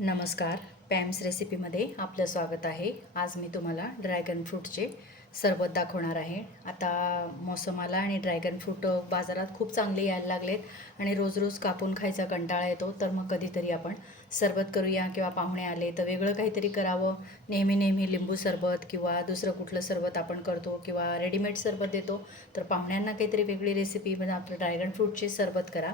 नमस्कार पॅम्स रेसिपीमध्ये आपलं स्वागत आहे. आज मी तुम्हाला ड्रॅगन फ्रूटचे सरबत दाखवणार आहे. आता मोसम आला आणि ड्रॅगन फ्रूट बाजारात खूप चांगले यायला लागलेत आणि रोज रोज कापून खायचा कंटाळा येतो तर मग कधीतरी आपण सरबत करूया किंवा पाहुणे आले तर वेगळं काहीतरी करावं. नेहमी नेहमी लिंबू सरबत किंवा दुसरं कुठलं सरबत आपण करतो किंवा रेडीमेड सरबत देतो तर पाहुण्यांना काहीतरी वेगळी रेसिपी म्हणजे आपलं ड्रॅगन फ्रूटचे सरबत करा.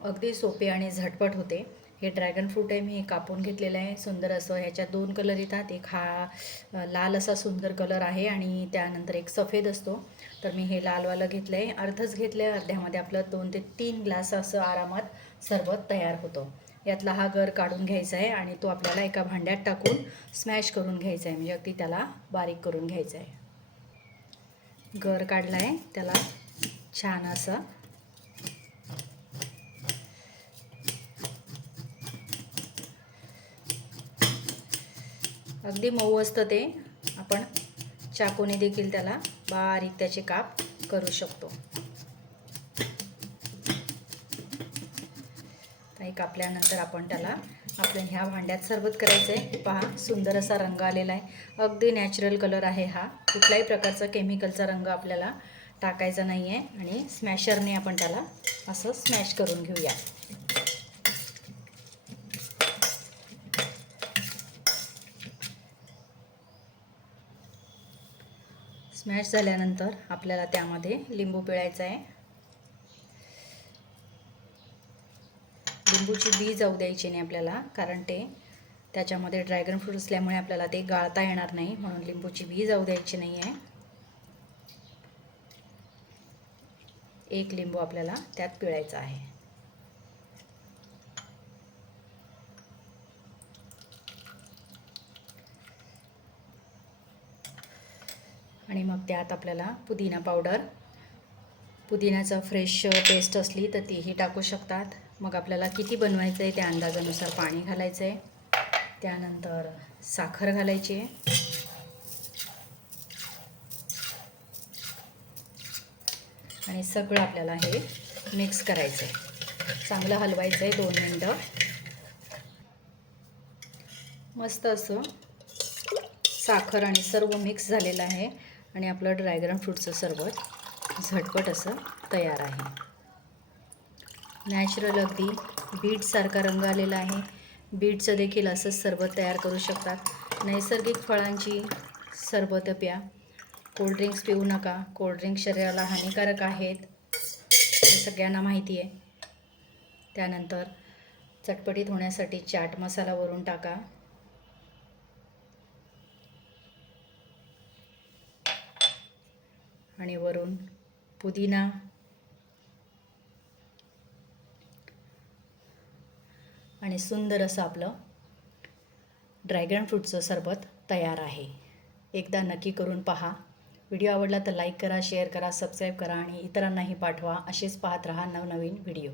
अगदी सोपे आणि झटपट होते. हे ड्रॅगन फ्रूट आहे मी कापून घेतलेलं आहे सुंदर असं ह्याच्यात दोन कलर येतात. एक हा लाल असा सुंदर कलर आहे आणि त्यानंतर एक सफेद असतो. तर मी हे लालवालं घेतलं आहे अर्धच घेतलं आहे अर्ध्यामध्ये आपलं दोन ते तीन ग्लास असं आरामात सरबत तयार होतो. यातला हा गर काढून घ्यायचा आहे आणि तो आपल्याला एका भांड्यात टाकून स्मॅश करून घ्यायचा आहे. म्हणजे अगदी त्याला बारीक करून घ्यायचा आहे. गर काढला आहे त्याला छान असं अगदी मऊ असतं ते. आपण चाकूने देखील त्याला बारीक त्याचे काप करू शकतो. काही कापल्यानंतर आपण त्याला आपल्या ह्या भांड्यात सरबत करायचं आहे पहा सुंदर असा रंग आलेला आहे. अगदी नॅचरल कलर आहे हा. कुठल्याही प्रकारचा केमिकलचा रंग आपल्याला टाकायचा नाही आहे आणि स्मॅशरने आपण त्याला असं स्मॅश करून घेऊया. स्मॅश झाल्यानंतर आपल्याला त्यामध्ये लिंबू पिळायचा आहे. लिंबूची बी जाऊ द्यायची नाही आपल्याला कारण ते त्याच्यामध्ये ड्रॅगन फ्रूट असल्यामुळे आपल्याला ते गाळता येणार नाही म्हणून लिंबूची बी जाऊ द्यायची नाही आहे. एक लिंबू आपल्याला त्यात पिळायचा आहे. आणि मग त्यात आपल्याला पुदिना पावडर पुदिन्याचं फ्रेश पेस्ट असली तर तीही टाकू शकतात. मग आपल्याला किती बनवायचं आहे त्या अंदाजानुसार पाणी घालायचं आहे त्यानंतर साखर घालायची आहे. आणि सगळं आपल्याला हे मिक्स करायचं आहे चांगलं हलवायचं आहे दोन मिनटं. मस्त असं साखर आणि सर्व मिक्स झालेलं आहे. आणि आपलं ड्रॅगन फ्रूटचं सरबत झटपट असं तयार आहे. नॅचरल अगदी बीटसारखा रंग आलेला आहे. बीटचं देखील असंच सरबत तयार करू शकतात. नैसर्गिक फळांची सरबत प्या. कोल्ड्रिंक्स पिऊ नका. कोल्ड्रिंक्स शरीराला हानिकारक आहेत. हे सगळ्यांना माहिती आहे. त्यानंतर चटपटीत होण्यासाठी चाट मसाला वरून टाका. आणि वरून पुदिना. आणि सुंदर असं आपलं ड्रॅगन फ्रूटचं सरबत तयार आहे. एकदा नक्की करून पहा. व्हिडिओ आवडला तर लाईक करा शेअर करा सबस्क्राईब करा आणि इतरांनाही पाठवा. असेच पाहत राहा नवनवीन व्हिडिओ.